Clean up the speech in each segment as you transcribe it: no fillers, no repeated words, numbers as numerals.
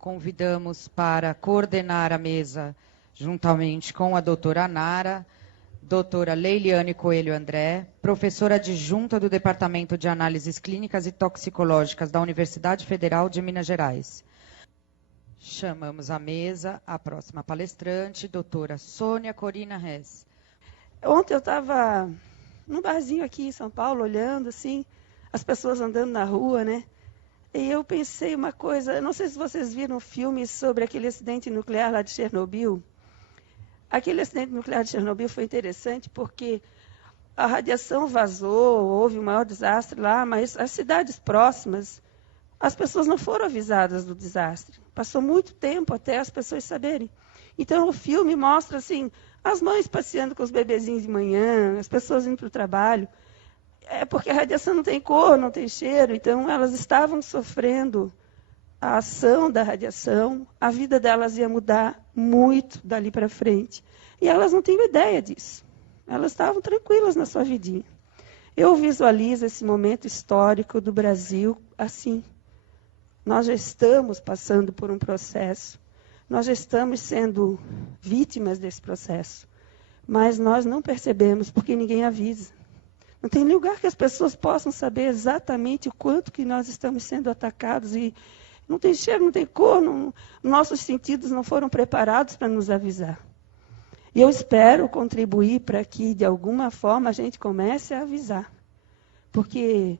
convidamos para coordenar a mesa, juntamente com a doutora Nara, doutora Leiliane Coelho André, professora adjunta do Departamento de Análises Clínicas e Toxicológicas da Universidade Federal de Minas Gerais. Chamamos à mesa a próxima palestrante, doutora Sônia Corina Hess. Ontem eu estava num barzinho aqui em São Paulo, olhando assim, as pessoas andando na rua, né? E eu pensei uma coisa, não sei se vocês viram um filme sobre aquele acidente nuclear lá de Chernobyl. Aquele acidente nuclear de Chernobyl foi interessante porque a radiação vazou, houve um maior desastre lá, mas as cidades próximas, as pessoas não foram avisadas do desastre. Passou muito tempo até as pessoas saberem. Então, o filme mostra assim, as mães passeando com os bebezinhos de manhã, as pessoas indo para o trabalho. É porque a radiação não tem cor, não tem cheiro, então elas estavam sofrendo a ação da radiação, a vida delas ia mudar muito dali para frente. E elas não tinham ideia disso. Elas estavam tranquilas na sua vidinha. Eu visualizo esse momento histórico do Brasil assim. Nós já estamos passando por um processo, nós já estamos sendo vítimas desse processo, mas nós não percebemos porque ninguém avisa. Não tem lugar que as pessoas possam saber exatamente o quanto que nós estamos sendo atacados e não tem cheiro, não tem cor, nossos sentidos não foram preparados para nos avisar. E eu espero contribuir para que, de alguma forma, a gente comece a avisar. Porque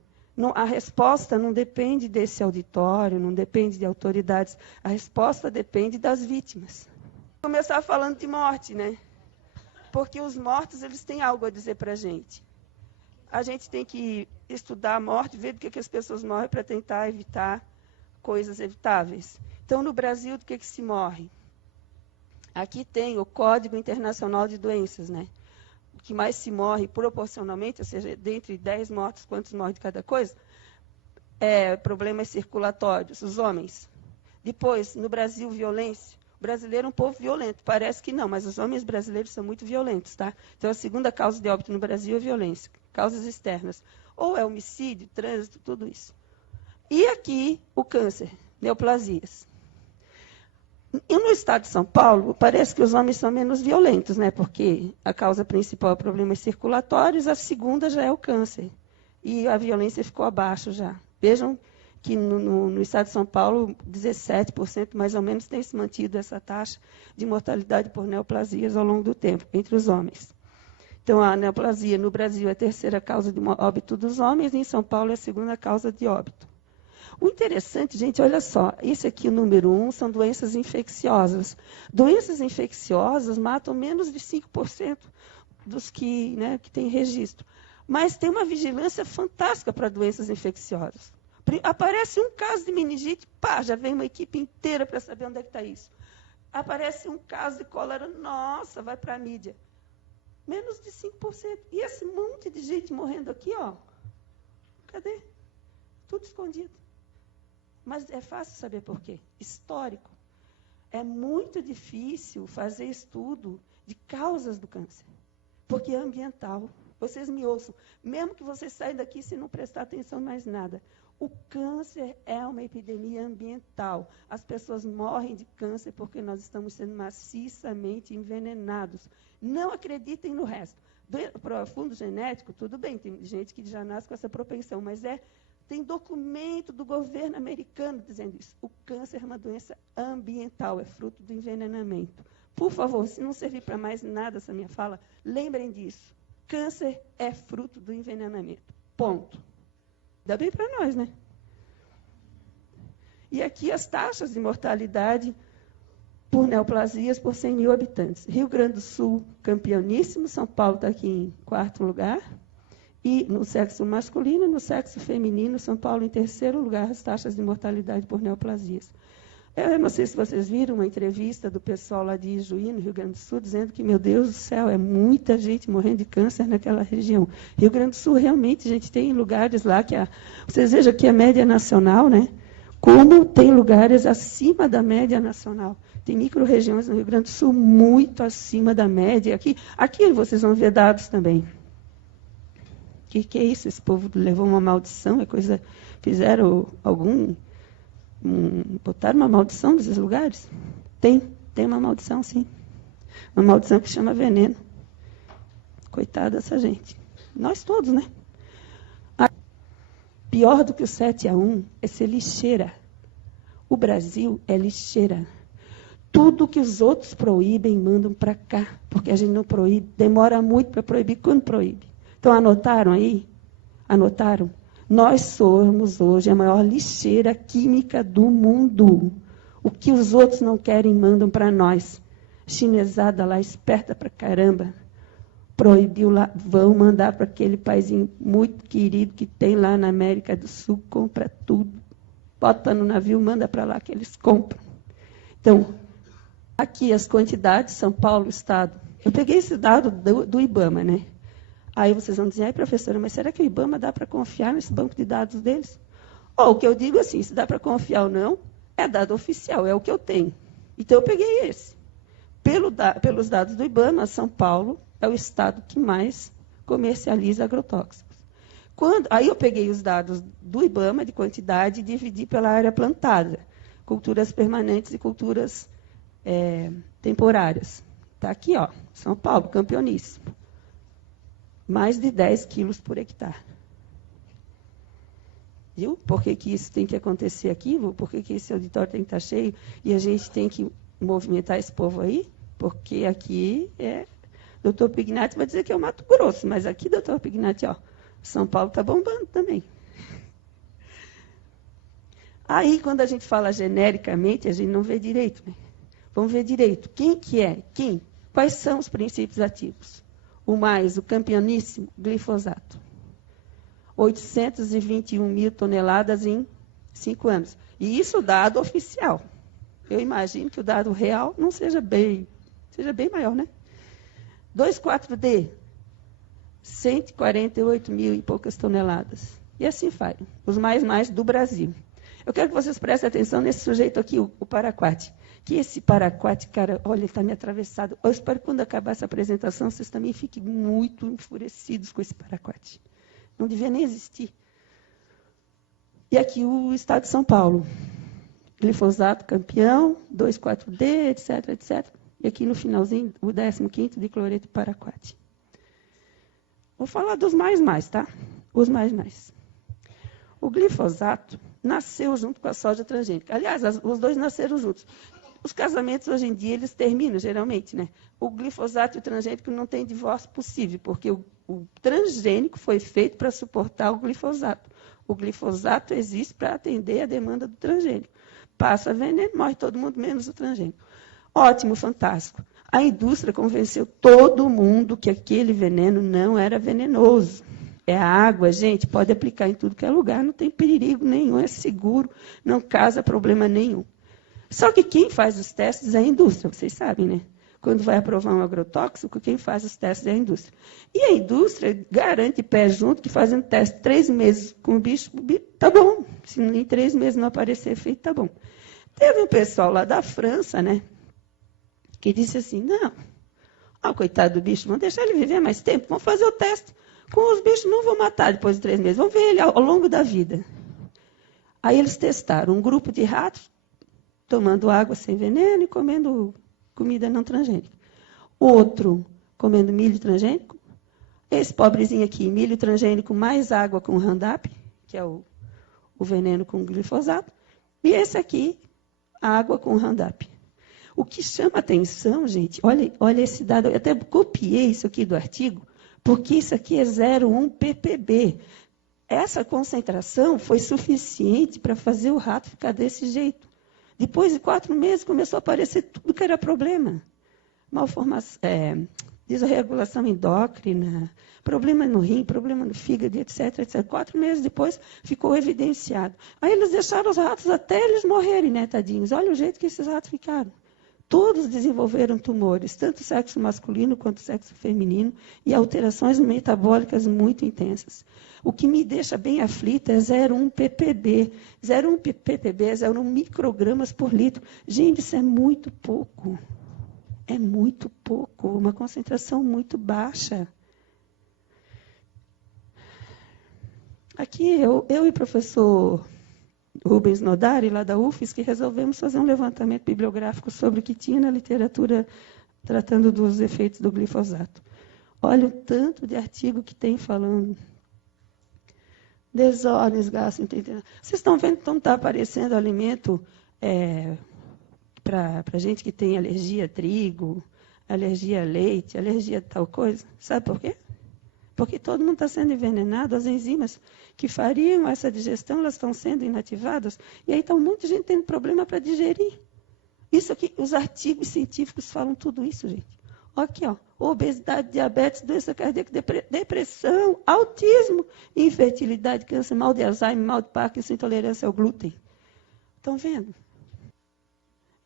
a resposta não depende desse auditório, não depende de autoridades. A resposta depende das vítimas. Vou começar falando de morte, né? Porque os mortos, eles têm algo a dizer para a gente. A gente tem que estudar a morte, ver do que as pessoas morrem para tentar evitar coisas evitáveis. Então, no Brasil, do que se morre? Aqui tem o Código Internacional de Doenças, né? O que mais se morre proporcionalmente, ou seja, dentre 10 mortos, quantos morrem de cada coisa? Problemas circulatórios, os homens. Depois, no Brasil, violência. O brasileiro é um povo violento. Parece que não, mas os homens brasileiros são muito violentos, tá? Então, a segunda causa de óbito no Brasil é violência. Causas externas. Ou é homicídio, trânsito, tudo isso. E aqui, o câncer, neoplasias. E no estado de São Paulo, parece que os homens são menos violentos, né? Porque a causa principal é problemas circulatórios, a segunda já é o câncer. E a violência ficou abaixo já. Vejam que no estado de São Paulo, 17% mais ou menos tem se mantido essa taxa de mortalidade por neoplasias ao longo do tempo, entre os homens. Então, a neoplasia no Brasil é a terceira causa de óbito dos homens, e em São Paulo é a segunda causa de óbito. O interessante, gente, olha só, esse aqui, o número 1, são doenças infecciosas. Doenças infecciosas matam menos de 5% dos que têm registro. Mas tem uma vigilância fantástica para doenças infecciosas. Aparece um caso de meningite, pá, já vem uma equipe inteira para saber onde é que está isso. Aparece um caso de cólera, nossa, vai para a mídia. Menos de 5%. E esse monte de gente morrendo aqui, ó, cadê? Tudo escondido. Mas é fácil saber por quê. Histórico. É muito difícil fazer estudo de causas do câncer, porque é ambiental. Vocês me ouçam, mesmo que vocês saiam daqui sem não prestar atenção em mais nada. O câncer é uma epidemia ambiental. As pessoas morrem de câncer porque nós estamos sendo maciçamente envenenados. Não acreditem no resto. Para fundo genético, tudo bem, tem gente que já nasce com essa propensão, mas tem documento do governo americano dizendo isso. O câncer é uma doença ambiental, é fruto do envenenamento. Por favor, se não servir para mais nada essa minha fala, lembrem disso. Câncer é fruto do envenenamento. Ponto. Ainda bem para nós, né? E aqui as taxas de mortalidade por neoplasias por 100 mil habitantes. Rio Grande do Sul, campeoníssimo. São Paulo está aqui em 4º lugar. E no sexo masculino e no sexo feminino, São Paulo em 3º lugar, as taxas de mortalidade por neoplasias. Eu não sei se vocês viram uma entrevista do pessoal lá de Ijuí, no Rio Grande do Sul, dizendo que, meu Deus do céu, é muita gente morrendo de câncer naquela região. Rio Grande do Sul, realmente, a gente tem lugares lá que vocês vejam aqui a média nacional, né? Como tem lugares acima da média nacional. Tem micro-regiões no Rio Grande do Sul muito acima da média. Aqui vocês vão ver dados também. Que é isso? Esse povo levou uma maldição, é coisa. Fizeram algum botaram uma maldição nesses lugares? Tem uma maldição, sim. Uma maldição que chama veneno. Coitada dessa gente. Nós todos, né? Pior do que o 7-1 é ser lixeira. O Brasil é lixeira. Tudo que os outros proíbem, mandam para cá. Porque a gente não proíbe. Demora muito para proibir. Quando proíbe? Então, anotaram aí? Anotaram? Nós somos hoje a maior lixeira química do mundo. O que os outros não querem, mandam para nós. Chinesada lá, esperta pra caramba. Proibiu lá, vão mandar para aquele paizinho muito querido que tem lá na América do Sul, compra tudo. Bota no navio, manda para lá que eles compram. Então, aqui as quantidades, São Paulo, Estado. Eu peguei esse dado do IBAMA, né? Aí vocês vão dizer, professora, mas será que o IBAMA dá para confiar nesse banco de dados deles? O que eu digo assim, se dá para confiar ou não, é dado oficial, é o que eu tenho. Então, eu peguei esse. Pelos dados do IBAMA, São Paulo é o estado que mais comercializa agrotóxicos. Aí eu peguei os dados do IBAMA de quantidade e dividi pela área plantada, culturas permanentes e culturas temporárias. Está aqui, ó, São Paulo, campeoníssimo. Mais de 10 quilos por hectare. Viu? Por que isso tem que acontecer aqui? Por que esse auditório tem que estar cheio? E a gente tem que movimentar esse povo aí? Porque aqui doutor Pignatti vai dizer que é o Mato Grosso, mas aqui, doutor Pignatti, ó, São Paulo está bombando também. Aí, quando a gente fala genericamente, a gente não vê direito. Né? Vamos ver direito. Quem que é? Quem? Quais são os princípios ativos? O campeoníssimo, glifosato. 821 mil toneladas em 5 anos. E isso dado oficial. Eu imagino que o dado real não seja bem maior, né? 2,4-D, 148 mil e poucas toneladas. E assim vai, os mais do Brasil. Eu quero que vocês prestem atenção nesse sujeito aqui, o paraquat. Que esse paraquat, cara, olha, ele está me atravessado. Eu espero que quando acabar essa apresentação, vocês também fiquem muito enfurecidos com esse paraquat. Não devia nem existir. E aqui o estado de São Paulo. Glifosato campeão, 2,4-D, etc, etc. E aqui no finalzinho, o 15º de cloreto de paraquat. Vou falar dos mais, tá? Os mais. O glifosato nasceu junto com a soja transgênica. Aliás, os dois nasceram juntos. Os casamentos, hoje em dia, eles terminam, geralmente, né? O glifosato e o transgênico não tem divórcio possível, porque o transgênico foi feito para suportar o glifosato. O glifosato existe para atender a demanda do transgênico. Passa veneno, morre todo mundo, menos o transgênico. Ótimo, fantástico. A indústria convenceu todo mundo que aquele veneno não era venenoso. É água, gente, pode aplicar em tudo que é lugar, não tem perigo nenhum, é seguro, não causa problema nenhum. Só que quem faz os testes é a indústria, vocês sabem, né? Quando vai aprovar um agrotóxico, quem faz os testes é a indústria. E a indústria garante pé junto que fazendo teste 3 meses com o bicho, tá bom. Se em 3 meses não aparecer efeito, tá bom. Teve um pessoal lá da França, né? Que disse assim, não, coitado do bicho, vamos deixar ele viver mais tempo, vamos fazer o teste. Com os bichos não vão matar depois de 3 meses, vamos ver ele ao longo da vida. Aí eles testaram um grupo de ratos, tomando água sem veneno e comendo comida não transgênica. Outro comendo milho transgênico. Esse pobrezinho aqui, milho transgênico mais água com Roundup, que é o veneno com glifosato. E esse aqui, água com Roundup. O que chama atenção, gente, olha esse dado, eu até copiei isso aqui do artigo, porque isso aqui é 0,1 ppb. Essa concentração foi suficiente para fazer o rato ficar desse jeito. Depois de 4 meses, começou a aparecer tudo que era problema. Malformação, desregulação endócrina, problema no rim, problema no fígado, etc, etc. 4 meses depois, ficou evidenciado. Aí eles deixaram os ratos até eles morrerem, né, tadinhos? Olha o jeito que esses ratos ficaram. Todos desenvolveram tumores, tanto sexo masculino quanto sexo feminino, e alterações metabólicas muito intensas. O que me deixa bem aflita é 0,1 ppb. 0,1 ppb é 0,1 microgramas por litro. Gente, isso é muito pouco. É muito pouco, uma concentração muito baixa. Aqui, eu e o professor Rubens Nodari, lá da UFES, que resolvemos fazer um levantamento bibliográfico sobre o que tinha na literatura tratando dos efeitos do glifosato. Olha o tanto de artigo que tem falando. Desordens gastrointestinais. Vocês estão vendo que não está aparecendo alimento para gente que tem alergia a trigo, alergia a leite, alergia a tal coisa? Sabe por quê? Porque todo mundo está sendo envenenado, as enzimas que fariam essa digestão, elas estão sendo inativadas, e aí está um monte de gente tendo problema para digerir. Isso aqui, os artigos científicos falam tudo isso, gente. Olha aqui, ó, obesidade, diabetes, doença cardíaca, depressão, autismo, infertilidade, câncer, mal de Alzheimer, mal de Parkinson, intolerância ao glúten. Estão vendo?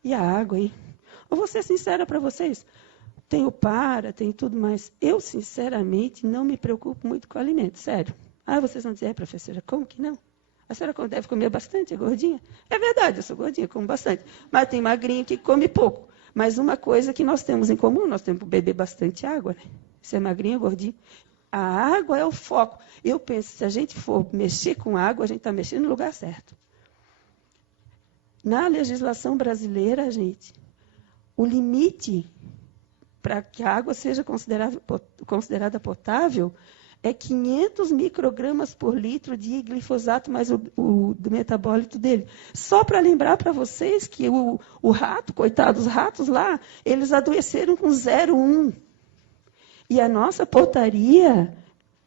E a água aí? Eu vou ser sincera para vocês. Tem o para, tem tudo, mas eu, sinceramente, não me preocupo muito com o alimento, sério. Ah, vocês vão dizer, professora, como que não? A senhora deve comer bastante, é gordinha? É verdade, eu sou gordinha, como bastante. Mas tem magrinho que come pouco. Mas uma coisa que nós temos em comum, nós temos que beber bastante água, né? Se é magrinho ou gordinho. A água é o foco. Eu penso, se a gente for mexer com água, a gente está mexendo no lugar certo. Na legislação brasileira, gente, o limite para que a água seja considerada potável é 500 microgramas por litro de glifosato, mais do metabólito dele. Só para lembrar para vocês que o rato, coitado, os ratos lá, eles adoeceram com 0,1. E a nossa portaria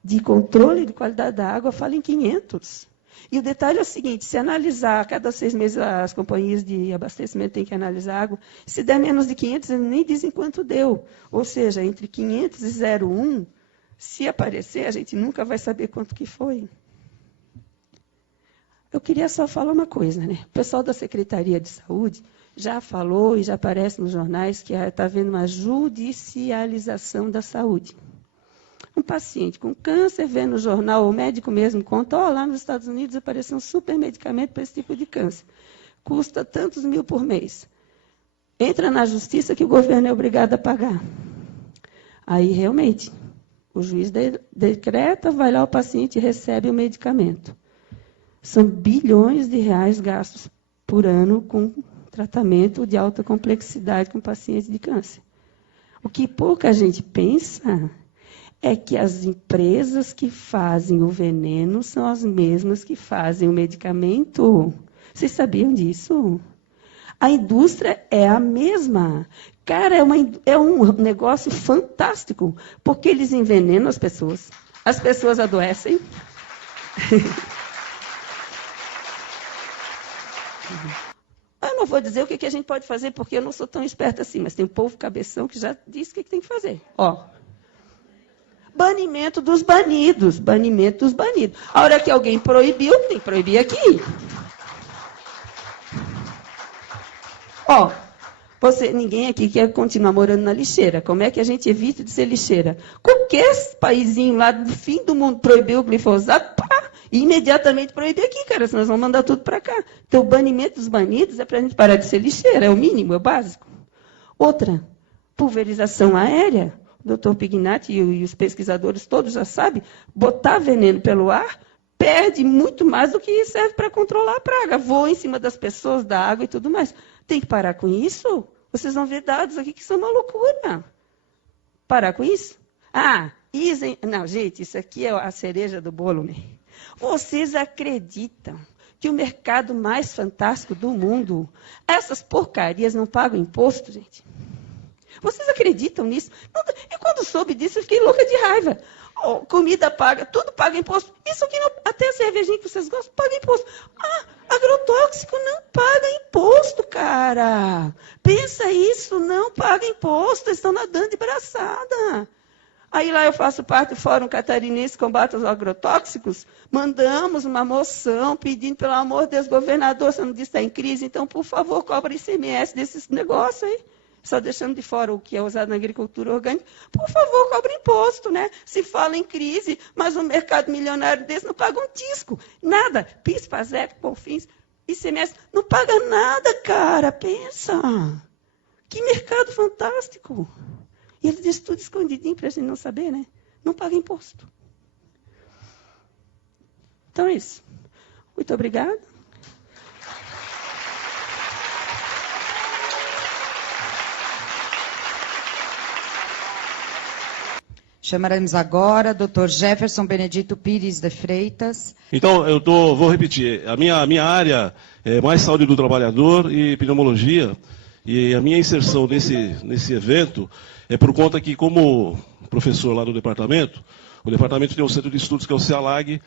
de controle de qualidade da água fala em 500. E o detalhe é o seguinte, se analisar, a cada 6 meses as companhias de abastecimento têm que analisar a água, se der menos de 500, eles nem dizem quanto deu. Ou seja, entre 500 e 0,1, se aparecer, a gente nunca vai saber quanto que foi. Eu queria só falar uma coisa, né? O pessoal da Secretaria de Saúde já falou e já aparece nos jornais que está havendo uma judicialização da saúde. Um paciente com câncer vê no jornal, o médico mesmo conta, lá nos Estados Unidos apareceu um super medicamento para esse tipo de câncer. Custa tantos mil por mês. Entra na justiça que o governo é obrigado a pagar. Aí, realmente, o juiz decreta, vai lá o paciente e recebe o medicamento. São bilhões de reais gastos por ano com tratamento de alta complexidade com pacientes de câncer. O que pouca gente pensa é que as empresas que fazem o veneno são as mesmas que fazem o medicamento. Vocês sabiam disso? A indústria é a mesma. Cara, é um negócio fantástico, porque eles envenenam as pessoas adoecem. Eu não vou dizer o que a gente pode fazer, porque eu não sou tão esperta assim, mas tem um povo cabeção que já disse o que tem que fazer. Banimento dos banidos. Banimento dos banidos. A hora que alguém proibiu, tem que proibir aqui. Ninguém aqui quer continuar morando na lixeira. Como é que a gente evita de ser lixeira? Qualquer paizinho lá do fim do mundo proibiu o glifosato, e imediatamente proibir aqui, cara, senão nós vamos mandar tudo para cá. Então, o banimento dos banidos é para a gente parar de ser lixeira, é o mínimo, é o básico. Outra, pulverização aérea. O doutor Pignatti e os pesquisadores todos já sabem, botar veneno pelo ar perde muito mais do que serve para controlar a praga. Voa em cima das pessoas, da água e tudo mais. Tem que parar com isso. Vocês vão ver dados aqui que são uma loucura. Parar com isso? Não, gente, isso aqui é a cereja do bolo, né? Vocês acreditam que o mercado mais fantástico do mundo, essas porcarias não pagam imposto, gente? Vocês acreditam nisso? E quando soube disso, eu fiquei louca de raiva. Comida paga, tudo paga imposto. Isso aqui não, até a cervejinha que vocês gostam, paga imposto. Agrotóxico não paga imposto, cara. Pensa isso, não paga imposto, estão nadando de braçada. Aí lá eu faço parte do Fórum Catarinense Combate aos Agrotóxicos, mandamos uma moção pedindo, pelo amor de Deus, governador, você não disse que está em crise, então, por favor, cobra ICMS desses negócios aí. Só deixando de fora o que é usado na agricultura orgânica, por favor, cobre imposto, né? Se fala em crise, mas um mercado milionário desse não paga um tisco, nada. PIS, PASEP, COFINS, ICMS, não paga nada, cara, pensa. Que mercado fantástico. E ele diz tudo escondidinho para a gente não saber, né? Não paga imposto. Então é isso. Muito obrigada. Chamaremos agora Dr. Jefferson Benedito Pires de Freitas. Então, vou repetir. A minha área é mais saúde do trabalhador e pneumologia. E a minha inserção nesse evento é por conta que, como professor lá do departamento, o departamento tem um centro de estudos que é o CEALAG,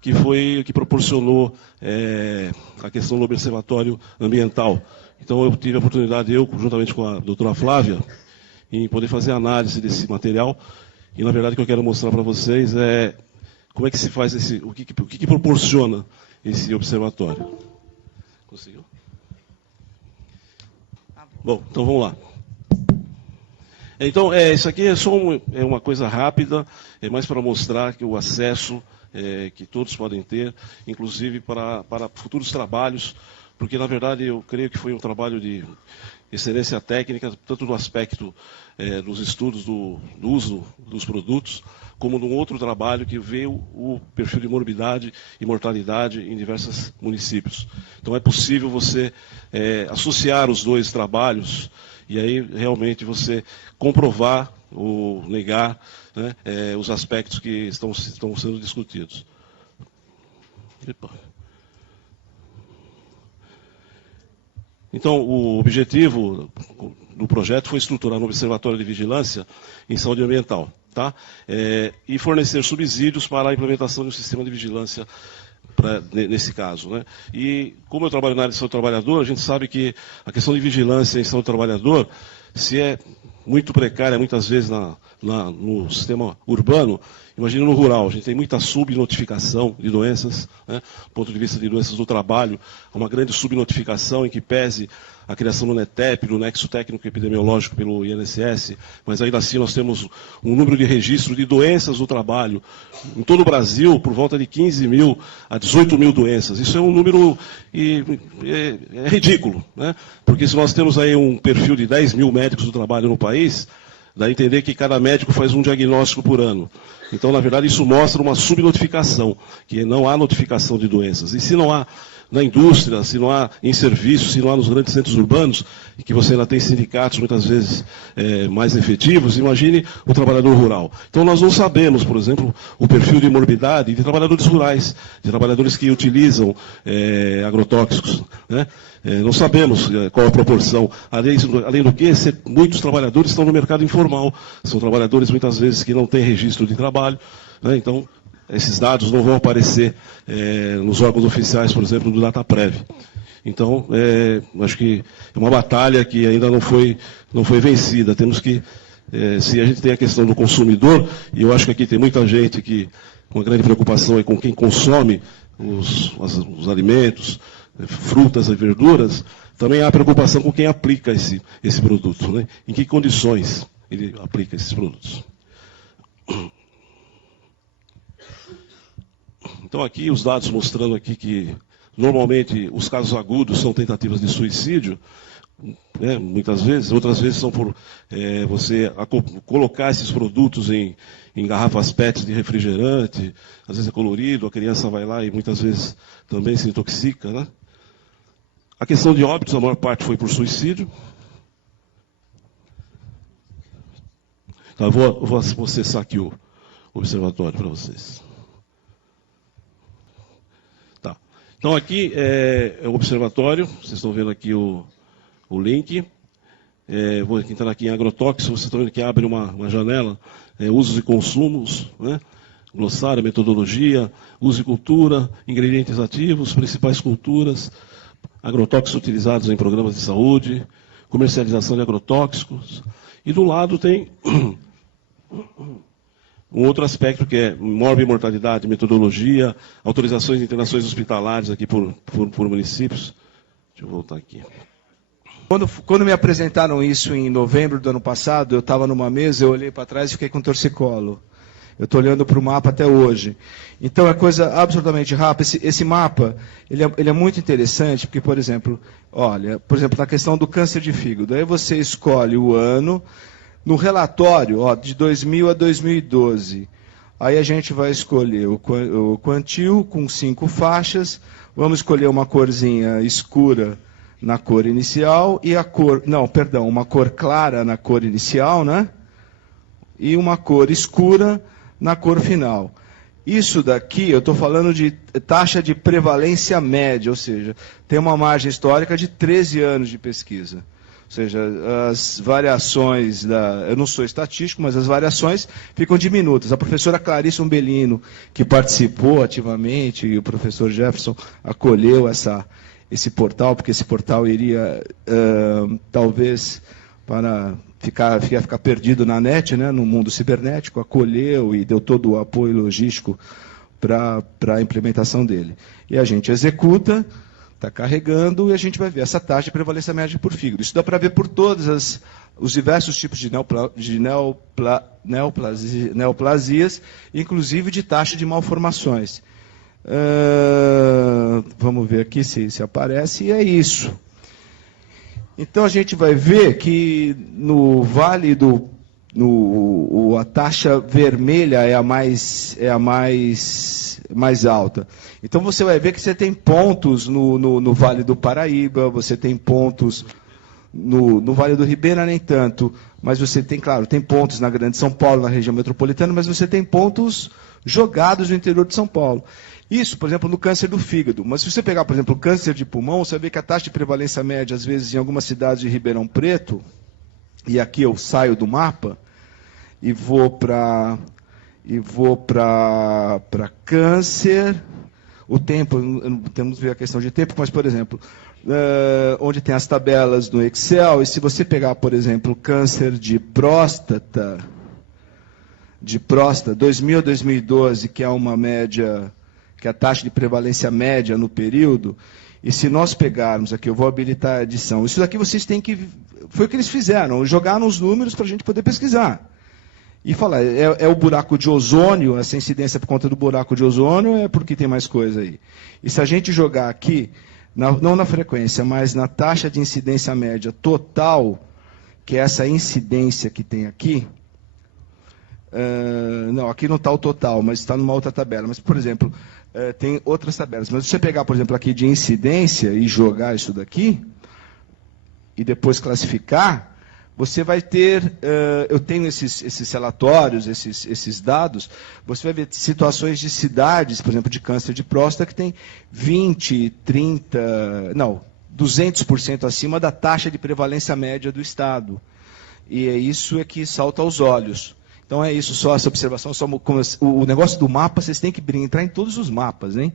que foi o que proporcionou a questão do observatório ambiental. Então, eu tive a oportunidade, juntamente com a doutora Flávia, em poder fazer análise desse material. E, na verdade, o que eu quero mostrar para vocês é como é que se faz o que proporciona esse observatório. Conseguiu? Bom, então vamos lá. Então, isso aqui é só uma coisa rápida, é mais para mostrar que o acesso que todos podem ter, inclusive para futuros trabalhos, porque, na verdade, eu creio que foi um trabalho de excelência técnica, tanto no aspecto dos estudos do uso dos produtos, como num outro trabalho que veio o perfil de morbidade e mortalidade em diversos municípios. Então, é possível você associar os dois trabalhos e aí realmente você comprovar ou negar, né, os aspectos que estão sendo discutidos. Então, o objetivo do projeto foi estruturar um observatório de vigilância em saúde ambiental, tá? E fornecer subsídios para a implementação de um sistema de vigilância nesse caso, né? E como eu trabalho na área de saúde do trabalhador, a gente sabe que a questão de vigilância em saúde do trabalhador, se é muito precária muitas vezes no sistema urbano, imagina no rural, a gente tem muita subnotificação de doenças, né? Do ponto de vista de doenças do trabalho, uma grande subnotificação em que pese a criação do NETEP, do Nexo Técnico Epidemiológico pelo INSS, mas ainda assim nós temos um número de registro de doenças do trabalho em todo o Brasil, por volta de 15 mil a 18 mil doenças. Isso é um número ridículo, né? Porque se nós temos aí um perfil de 10 mil médicos do trabalho no país, dá a entender que cada médico faz um diagnóstico por ano. Então, na verdade, isso mostra uma subnotificação, que não há notificação de doenças. E se não há na indústria, se não há em serviços, se não há nos grandes centros urbanos, e que você ainda tem sindicatos muitas vezes mais efetivos, imagine o trabalhador rural. Então nós não sabemos, por exemplo, o perfil de morbidade de trabalhadores rurais, de trabalhadores que utilizam agrotóxicos, né? Não sabemos qual a proporção. Além do que, muitos trabalhadores estão no mercado informal, são trabalhadores muitas vezes que não têm registro de trabalho, né? Então, esses dados não vão aparecer nos órgãos oficiais, por exemplo, do DataPrev. Então, acho que é uma batalha que ainda não foi vencida. Temos que, se a gente tem a questão do consumidor, e eu acho que aqui tem muita gente que, com uma grande preocupação é com quem consome os alimentos, frutas e verduras, também há preocupação com quem aplica esse produto, né? Em que condições ele aplica esses produtos. Então, aqui os dados mostrando aqui que, normalmente, os casos agudos são tentativas de suicídio, né, muitas vezes, outras vezes são por você colocar esses produtos em garrafas PET de refrigerante, às vezes é colorido, a criança vai lá e muitas vezes também se intoxica, né? A questão de óbitos, a maior parte foi por suicídio. Então, eu vou acessar aqui o observatório para vocês. Então, aqui é o observatório, vocês estão vendo aqui o link. Vou entrar aqui em agrotóxico, vocês estão vendo que abre uma janela, usos e consumos, né? Glossário, metodologia, uso e cultura, ingredientes ativos, principais culturas, agrotóxicos utilizados em programas de saúde, comercialização de agrotóxicos. E do lado tem um outro aspecto que é morbimortalidade, metodologia, autorizações de internações hospitalares aqui por municípios. Deixa eu voltar aqui. Quando me apresentaram isso em novembro do ano passado, eu estava numa mesa, eu olhei para trás e fiquei com torcicolo. Eu estou olhando para o mapa até hoje. Então é coisa absolutamente rápida. Esse mapa ele é muito interessante, porque, por exemplo, na questão do câncer de fígado, aí você escolhe o ano. No relatório, de 2000 a 2012, aí a gente vai escolher o quantil com 5 faixas, vamos escolher uma corzinha escura na cor inicial e uma cor clara na cor inicial, né? e uma cor escura na cor final. Isso daqui, eu estou falando de taxa de prevalência média, ou seja, tem uma margem histórica de 13 anos de pesquisa. Ou seja, as variações, eu não sou estatístico, mas as variações ficam diminutas. A professora Clarice Umbelino, que participou ativamente, e o professor Jefferson acolheu esse portal, porque esse portal iria, talvez, ia ficar perdido na net, né, no mundo cibernético, acolheu e deu todo o apoio logístico para a implementação dele. E a gente executa, está carregando, e a gente vai ver essa taxa de prevalência média por fígado. Isso dá para ver por todos os diversos tipos de neoplasias, inclusive de taxa de malformações. Vamos ver aqui se aparece, e é isso. Então a gente vai ver que no Vale a taxa vermelha é a mais alta. Então você vai ver que você tem pontos no Vale do Paraíba, você tem pontos no Vale do Ribeira, nem tanto, mas você tem, claro, tem pontos na Grande São Paulo, na região metropolitana, mas você tem pontos jogados no interior de São Paulo. Isso, por exemplo, no câncer do fígado. Mas se você pegar, por exemplo, o câncer de pulmão, você vai ver que a taxa de prevalência média, às vezes, em algumas cidades de Ribeirão Preto, e aqui eu saio do mapa, e vou para câncer, o tempo, temos que ver a questão de tempo, mas, por exemplo, onde tem as tabelas no Excel, e se você pegar, por exemplo, câncer de próstata, 2000 a 2012, que é uma média, que é a taxa de prevalência média no período, e se nós pegarmos aqui, eu vou habilitar a edição, isso daqui vocês têm que, foi o que eles fizeram, jogaram os números para a gente poder pesquisar. E falar, é o buraco de ozônio, essa incidência por conta do buraco de ozônio, é porque tem mais coisa aí. E se a gente jogar aqui, não na frequência, mas na taxa de incidência média total, que é essa incidência que tem aqui, não, aqui não está o total, mas está numa outra tabela. Mas, por exemplo, tem outras tabelas. Mas se você pegar, por exemplo, aqui de incidência e jogar isso daqui, e depois classificar, você vai ter, eu tenho esses relatórios, esses dados, você vai ver situações de cidades, por exemplo, de câncer de próstata, que tem 20, 30, não, 200% acima da taxa de prevalência média do Estado. E isso é que salta aos olhos. Então é isso, só essa observação, o negócio do mapa, vocês têm que entrar em todos os mapas, hein?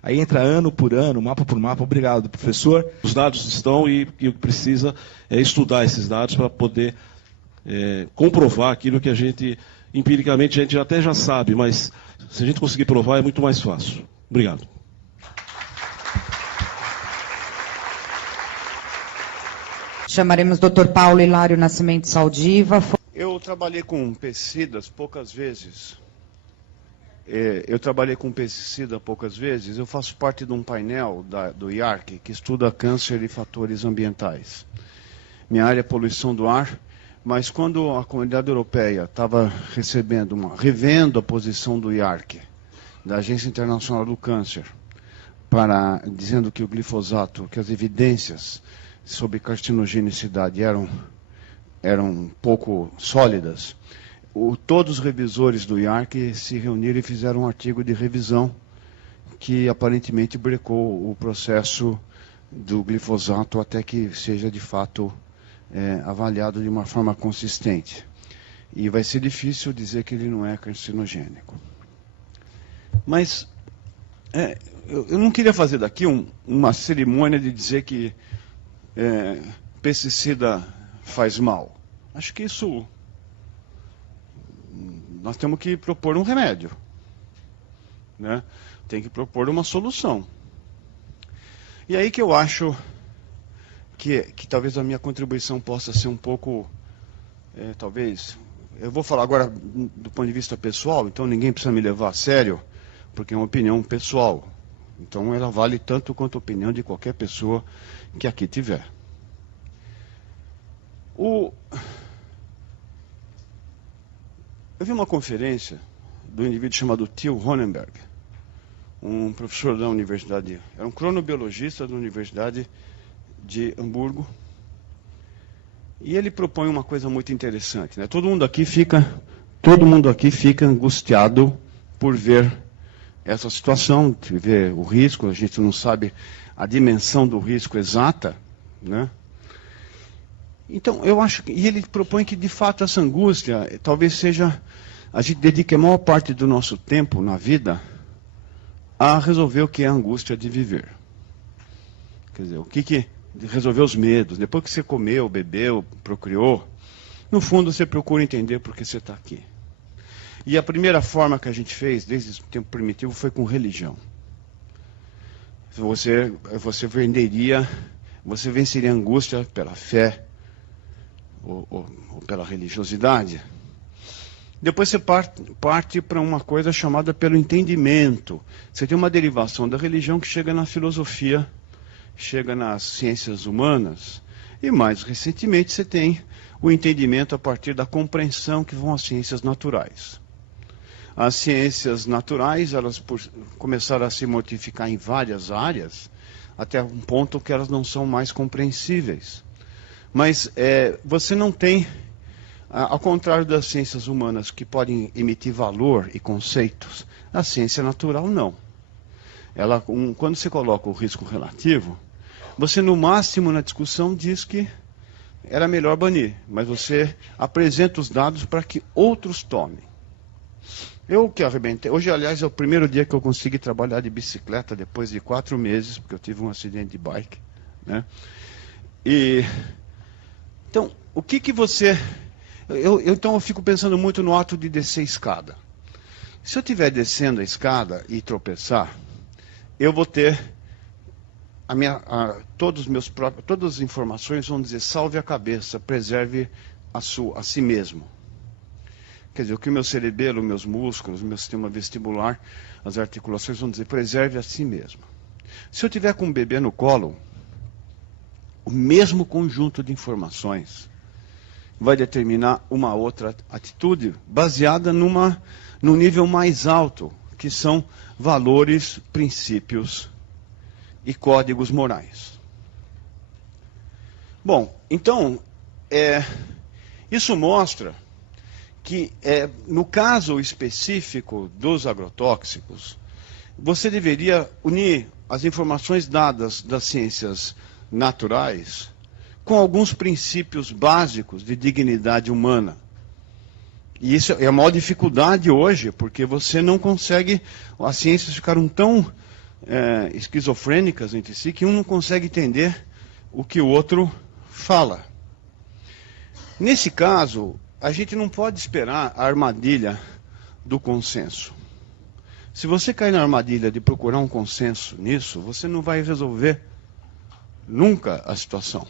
Aí entra ano por ano, mapa por mapa. Obrigado, professor. Os dados estão e o que precisa é estudar esses dados para poder comprovar aquilo que a gente, empiricamente, a gente até já sabe, mas se a gente conseguir provar é muito mais fácil. Obrigado. Chamaremos o Dr. Paulo Hilário Nascimento Saldiva. Eu trabalhei com pesticidas poucas vezes. Eu faço parte de um painel do IARC, que estuda câncer e fatores ambientais. Minha área é poluição do ar, mas quando a comunidade europeia estava revendo a posição do IARC, da Agência Internacional do Câncer, dizendo que o glifosato, que as evidências sobre carcinogenicidade eram pouco sólidas, todos os revisores do IARC se reuniram e fizeram um artigo de revisão que aparentemente brecou o processo do glifosato até que seja de fato avaliado de uma forma consistente. E vai ser difícil dizer que ele não é carcinogênico. Mas eu não queria fazer daqui uma cerimônia de dizer que pesticida faz mal. Acho que isso... Nós temos que propor um remédio, né? Tem que propor uma solução. E aí que eu acho que talvez a minha contribuição possa ser um pouco, talvez, eu vou falar agora do ponto de vista pessoal, então ninguém precisa me levar a sério, porque é uma opinião pessoal. Então ela vale tanto quanto a opinião de qualquer pessoa que aqui tiver. Eu vi uma conferência do indivíduo chamado Till Honenberg, um professor da universidade, era um cronobiologista da Universidade de Hamburgo, e ele propõe uma coisa muito interessante, né? Todo mundo aqui fica todo mundo aqui fica angustiado por ver essa situação, de ver o risco, a gente não sabe a dimensão do risco exata, né? Então, eu acho que, e ele propõe que, de fato, essa angústia, talvez seja, a gente dedique a maior parte do nosso tempo na vida a resolver o que é a angústia de viver. Quer dizer, o que resolver os medos, depois que você comeu, bebeu, procriou, no fundo você procura entender por que você está aqui. E a primeira forma que a gente fez, desde o tempo primitivo, foi com religião. Você venceria a angústia pela fé ou pela religiosidade. Depois você parte para uma coisa chamada pelo entendimento. Você tem uma derivação da religião que chega na filosofia, chega nas ciências humanas, e mais recentemente você tem o entendimento a partir da compreensão que vão às ciências naturais. As ciências naturais, elas começaram a se modificar em várias áreas, até um ponto que elas não são mais compreensíveis. Mas você não tem, ao contrário das ciências humanas, que podem emitir valor e conceitos, a ciência natural não. Quando você coloca o risco relativo, você no máximo na discussão diz que era melhor banir, mas você apresenta os dados para que outros tomem. Eu que arrebentei, hoje aliás é o primeiro dia que eu consegui trabalhar de bicicleta depois de 4 meses, porque eu tive um acidente de bike, né? Então, o que você... Então eu fico pensando muito no ato de descer a escada. Se eu estiver descendo a escada e tropeçar, eu vou ter todas as informações vão dizer, salve a cabeça, preserve a si mesmo. Quer dizer, o que o meu cerebelo, meus músculos, o meu sistema vestibular, as articulações vão dizer, preserve a si mesmo. Se eu tiver com um bebê no colo, o mesmo conjunto de informações vai determinar uma outra atitude baseada num nível mais alto, que são valores, princípios e códigos morais. Bom, então, isso mostra que, no caso específico dos agrotóxicos, você deveria unir as informações dadas das ciências naturais com alguns princípios básicos de dignidade humana. E isso é a maior dificuldade hoje, porque você não consegue... As ciências ficaram tão esquizofrênicas entre si que um não consegue entender o que o outro fala. Nesse caso, a gente não pode esperar a armadilha do consenso. Se você cair na armadilha de procurar um consenso nisso, você não vai resolver nunca a situação.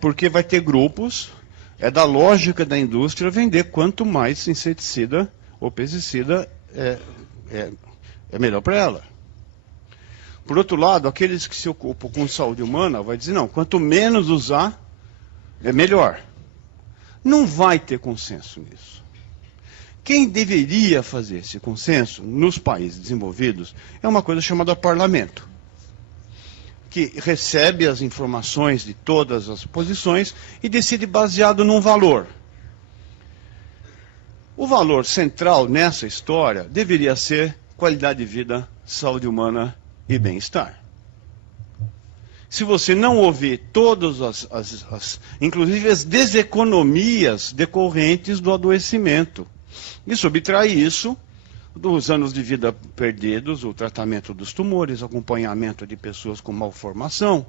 Porque vai ter grupos, é da lógica da indústria vender quanto mais inseticida ou pesticida é melhor para ela. Por outro lado, aqueles que se ocupam com saúde humana vai dizer, não, quanto menos usar, é melhor. Não vai ter consenso nisso. Quem deveria fazer esse consenso nos países desenvolvidos é uma coisa chamada parlamento, que recebe as informações de todas as posições e decide baseado num valor. O valor central nessa história deveria ser qualidade de vida, saúde humana e bem-estar. Se você não ouvir todas inclusive as deseconomias decorrentes do adoecimento, e subtrai isso dos anos de vida perdidos, o tratamento dos tumores, acompanhamento de pessoas com malformação.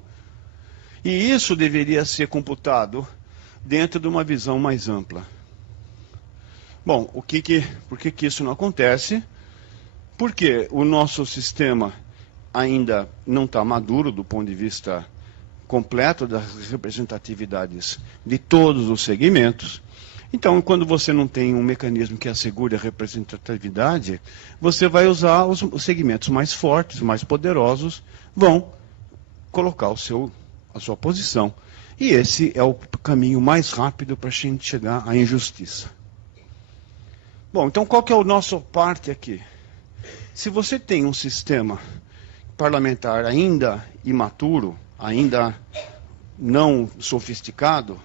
E isso deveria ser computado dentro de uma visão mais ampla. Bom, por que isso não acontece? Porque o nosso sistema ainda não está maduro do ponto de vista completo das representatividades de todos os segmentos. Então, quando você não tem um mecanismo que assegure a representatividade, você vai usar os segmentos mais fortes, mais poderosos, vão colocar a sua posição. E esse é o caminho mais rápido para a gente chegar à injustiça. Bom, então qual que é o nosso parte aqui? Se você tem um sistema parlamentar ainda imaturo, ainda não sofisticado,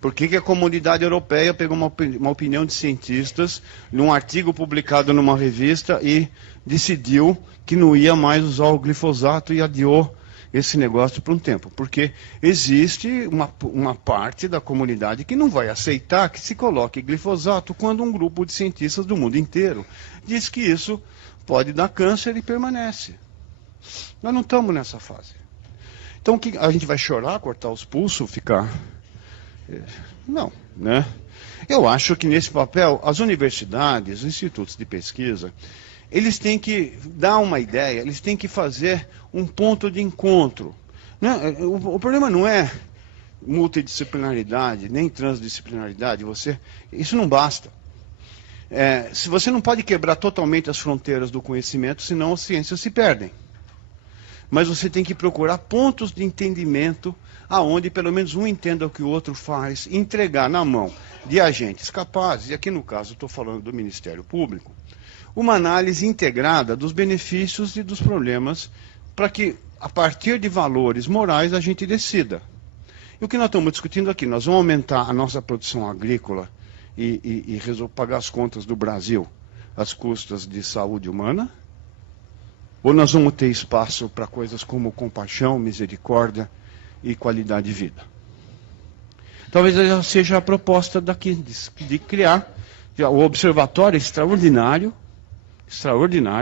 Por que a comunidade europeia pegou uma opinião de cientistas num artigo publicado numa revista e decidiu que não ia mais usar o glifosato e adiou esse negócio por um tempo? Porque existe uma parte da comunidade que não vai aceitar que se coloque glifosato quando um grupo de cientistas do mundo inteiro diz que isso pode dar câncer e permanece. Nós não estamos nessa fase. Então, a gente vai chorar, cortar os pulsos, ficar... Não, né? Eu acho que nesse papel, as universidades, os institutos de pesquisa, eles têm que dar uma ideia, eles têm que fazer um ponto de encontro. O problema não é multidisciplinaridade, nem transdisciplinaridade, isso não basta. Se você não pode quebrar totalmente as fronteiras do conhecimento, senão as ciências se perdem. Mas você tem que procurar pontos de entendimento aonde pelo menos um entenda o que o outro faz, entregar na mão de agentes capazes, e aqui no caso estou falando do Ministério Público, uma análise integrada dos benefícios e dos problemas, para que, a partir de valores morais, a gente decida. E o que nós estamos discutindo aqui, nós vamos aumentar a nossa produção agrícola e pagar as contas do Brasil às custas de saúde humana? Ou nós vamos ter espaço para coisas como compaixão, misericórdia e qualidade de vida? Talvez essa seja a proposta daqui, de criar o observatório extraordinário,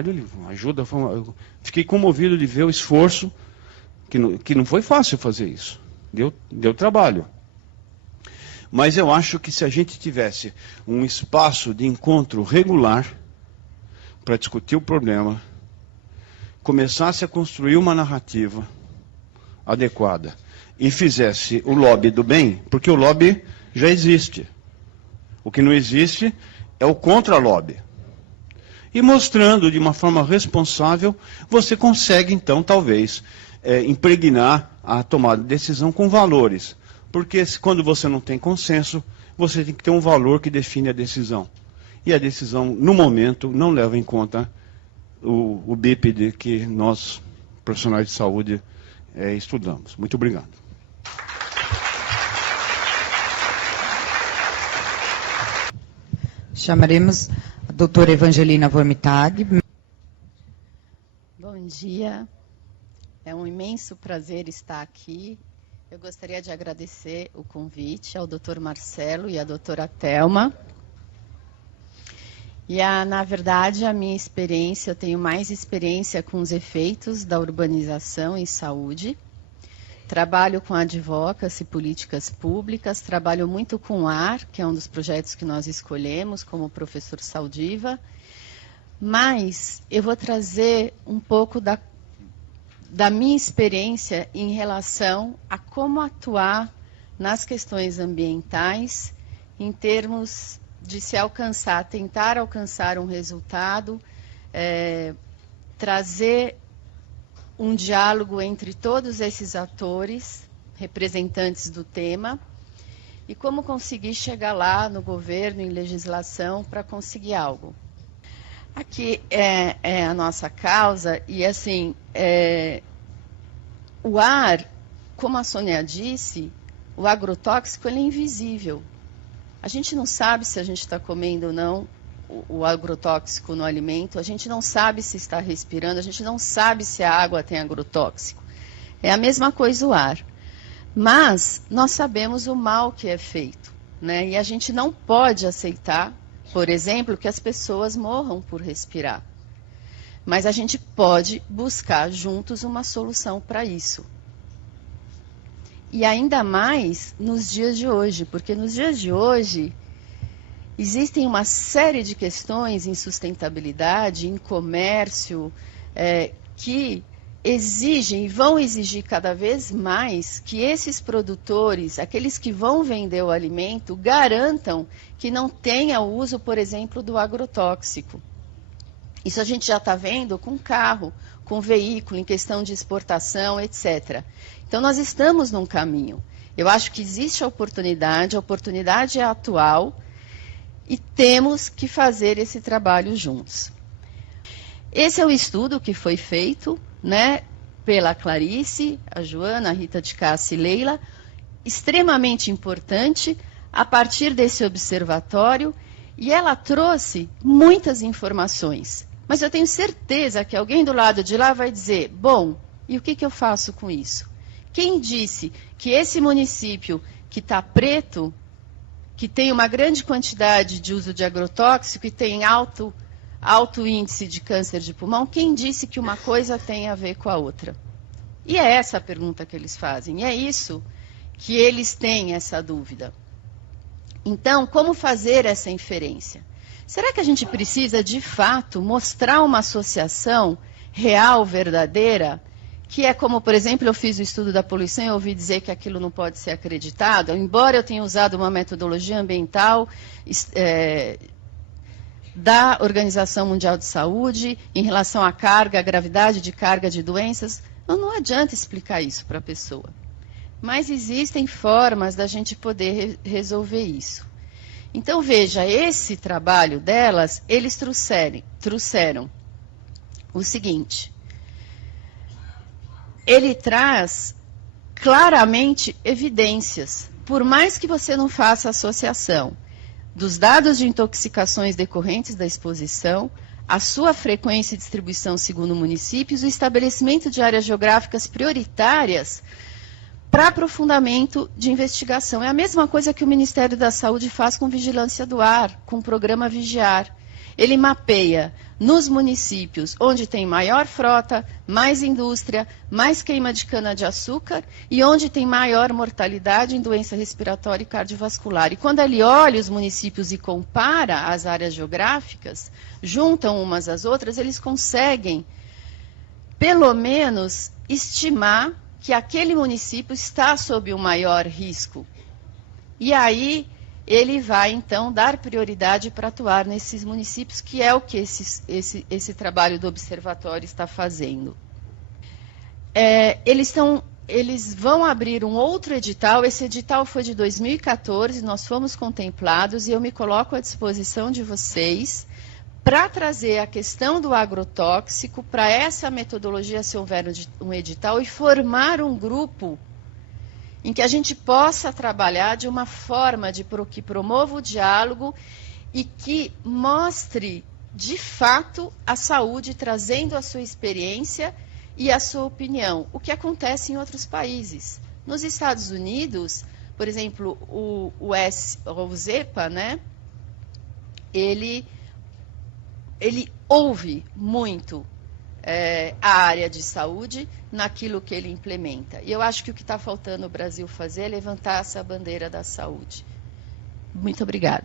ele ajuda. Eu fiquei comovido de ver o esforço, que não foi fácil fazer isso, deu trabalho. Mas eu acho que se a gente tivesse um espaço de encontro regular para discutir o problema, começasse a construir uma narrativa adequada e fizesse o lobby do bem, porque o lobby já existe. O que não existe é o contra-lobby. E mostrando de uma forma responsável, você consegue, então, talvez, impregnar a tomada de decisão com valores. Porque quando você não tem consenso, você tem que ter um valor que define a decisão. E a decisão, no momento, não leva em conta o bípede que nós, profissionais de saúde, estudamos. Muito obrigado. Chamaremos a doutora Evangelina Vormitag. Bom dia, é um imenso prazer estar aqui. Eu gostaria de agradecer o convite ao doutor Marcelo e à doutora Thelma. E, na verdade, a minha experiência, eu tenho mais experiência com os efeitos da urbanização em saúde. Trabalho com advocacy, políticas públicas, trabalho muito com ar, que é um dos projetos que nós escolhemos como professor Saldiva. Mas eu vou trazer um pouco da minha experiência em relação a como atuar nas questões ambientais, em termos de se alcançar, tentar alcançar um resultado, trazer um diálogo entre todos esses atores, representantes do tema, e como conseguir chegar lá no governo, em legislação, para conseguir algo. Aqui é a nossa causa, e assim, o ar, como a Sônia disse, o agrotóxico ele é invisível. A gente não sabe se a gente está comendo ou não o agrotóxico no alimento, a gente não sabe se está respirando, a gente não sabe se a água tem agrotóxico. É a mesma coisa o ar. Mas nós sabemos o mal que é feito, né? E a gente não pode aceitar, por exemplo, que as pessoas morram por respirar. Mas a gente pode buscar juntos uma solução para isso. E ainda mais nos dias de hoje, porque nos dias de hoje existem uma série de questões em sustentabilidade, em comércio, que exigem e vão exigir cada vez mais que esses produtores, aqueles que vão vender o alimento, garantam que não tenha o uso, por exemplo, do agrotóxico. Isso a gente já está vendo com carro, com veículo, em questão de exportação, etc. Então, nós estamos num caminho. Eu acho que existe a oportunidade é atual e temos que fazer esse trabalho juntos. Esse é o estudo que foi feito, né, pela Clarice, a Joana, a Rita de Cássia e Leila, extremamente importante, a partir desse observatório, e ela trouxe muitas informações. Mas eu tenho certeza que alguém do lado de lá vai dizer, bom, e o que eu faço com isso? Quem disse que esse município que está preto, que tem uma grande quantidade de uso de agrotóxico e tem alto índice de câncer de pulmão, quem disse que uma coisa tem a ver com a outra? E é essa a pergunta que eles fazem, e é isso que eles têm essa dúvida. Então, como fazer essa inferência? Será que a gente precisa, de fato, mostrar uma associação real, verdadeira, que é como, por exemplo, eu fiz o estudo da poluição e ouvi dizer que aquilo não pode ser acreditado, embora eu tenha usado uma metodologia ambiental da Organização Mundial de Saúde, em relação à carga, à gravidade de carga de doenças, não adianta explicar isso para a pessoa. Mas existem formas da gente poder resolver isso. Então, veja, esse trabalho delas, eles trouxeram o seguinte. Ele traz claramente evidências, por mais que você não faça associação dos dados de intoxicações decorrentes da exposição, a sua frequência e distribuição segundo municípios, o estabelecimento de áreas geográficas prioritárias para aprofundamento de investigação. É a mesma coisa que o Ministério da Saúde faz com vigilância do ar, com o programa Vigiar. Ele mapeia nos municípios onde tem maior frota, mais indústria, mais queima de cana-de-açúcar e onde tem maior mortalidade em doença respiratória e cardiovascular. E quando ele olha os municípios e compara as áreas geográficas, juntam umas às outras, eles conseguem, pelo menos, estimar que aquele município está sob o maior risco. E aí ele vai, então, dar prioridade para atuar nesses municípios, que é o que esse trabalho do observatório está fazendo. Eles vão abrir um outro edital, esse edital foi de 2014, nós fomos contemplados, e eu me coloco à disposição de vocês para trazer a questão do agrotóxico, para essa metodologia, se houver um edital, e formar um grupo em que a gente possa trabalhar de uma forma que promova o diálogo e que mostre, de fato, a saúde, trazendo a sua experiência e a sua opinião, o que acontece em outros países. Nos Estados Unidos, por exemplo, o ZEPA, né, ele ouve muito a área de saúde naquilo que ele implementa. E eu acho que o que está faltando no Brasil fazer é levantar essa bandeira da saúde. Muito obrigada.